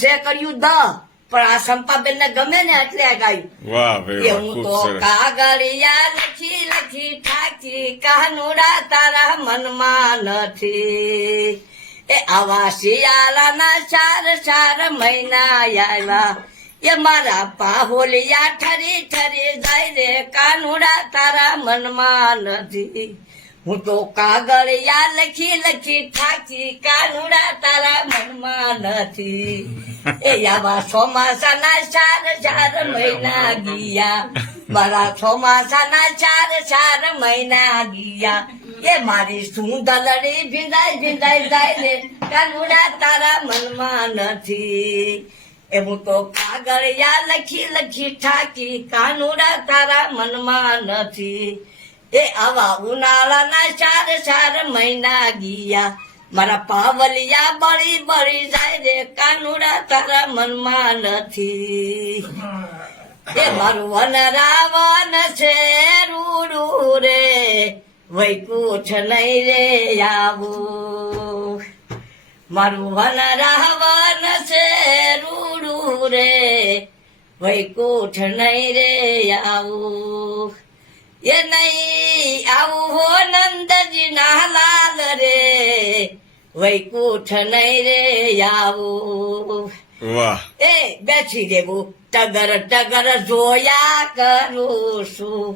છે કર્યું દ પણ આ સંપાબેન ને ગમે ને એટલે ગાયું. વાહ ભાઈ કે વાહ, હું ખૂબ તો સરસ. કાગળિયા લખી લખી થાકી કાનુડા તારા મનમાં નથી. એ આવા શિયાળાના ચાર ચાર મહિના આવ્યા એ મારા પાહોલિયા ઠરી ઠરી જાય રે કાનુડા તારા મનમાં નથી. હું તો કાગળિયા લખી લખી થાકી કાનુડા તારા મનમાં નથી. એ આવા ચોમાસાના ચાર ચાર મહિના ગયા મારા ચોમાસાના ચાર ચાર મહિના ગયા એ મારી સુંદરડી ભીંડાઈ ભીંડાઈ જાય રે કાનુડા તારા મનમાં નથી. એ હું તો કાગળિયા લખી લખી થાકી કાનુડા તારા મનમાં નથી. એ આવા ઉનાળાના ચાર ચાર મહિના ગયા મારા પાવલિયા બળી બળી જાય રે કાનુડા તારા મનમાં નથી. એ મારું વન રાવણ છે રૂડું રે વૈકુંઠ નહીં રે આવું. મારું વન રાવણ છે રૂડું રે વૈકુંઠ નહીં રે આવું. એ નહીં આવું હો નંદજી ના લાલ રે વૈકુંઠ નહીં રે આવું. વાહ એ બેસી રહેવું ટગર ટગર જોયા કરું છું.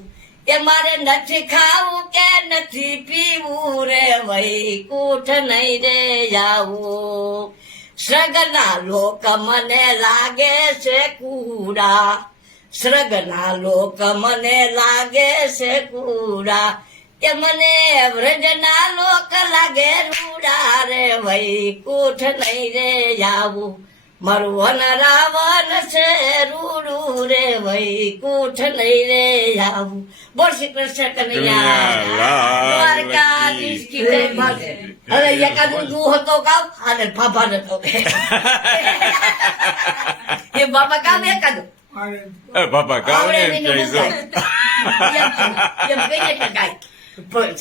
એ મારે નથી ખાવું કે નથી પીવું રે વૈકુંઠ નહીં રે આવું. સગના લોક મને લાગે છે કુડા સ્રગના લોક મને લાગે છે કુડા કે મને વ્રજના લોક લાગે રૂડા રે વૈકુંઠ નહીં રે આવું. મારું વન રાવણ છે રૂડું રે વૈકુંઠ નહીં રે આવું. બોલ શ્રી કૃષ્ણ કનૈયા દ્વારકાધીશ કી જય. હવે એકાદું દુ હતો ગાવ અને ફાફા નતો એ બાપા કામ એકાદું એ બાપા ગાવ ને એમ કહીશો. એમ કહીએ કે ગાય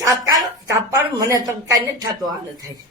સાપ કાઢો સાપ પાડો મને તો કઈ નથી થતું આને થાય.